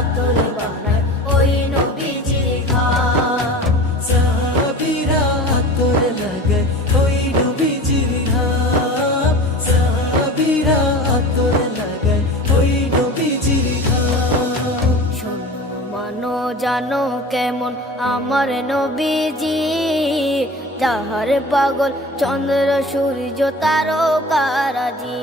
আতর বানায় ওই নবীজির ঘাম সাহাবীরা আতর লাগায় ওই নবীজির ঘাম সাহাবীরা আতর লাগায় ওই নবীজির ঘাম শোনো মানো জানো কেমন আমার নবীজি? যাহার পাগল চন্দ্র সূর্য তারকারাজি।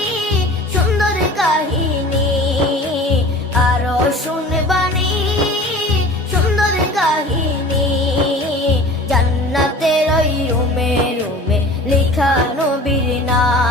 নবীর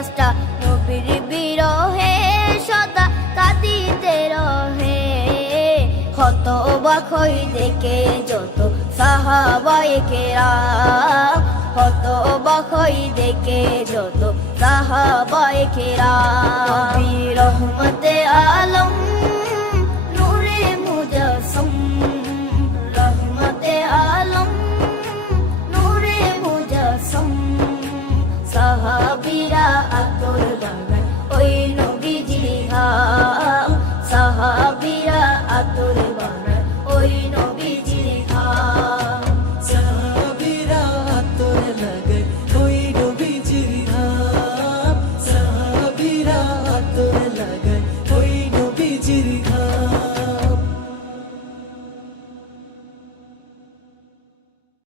গাছটা নবীর বিরহে সদা কাঁদিতে রহে। হত বাখই দেখে যত সাহাবাই কেরা হত বাখই দেখে যত সাহাবাই কেরা রহমতে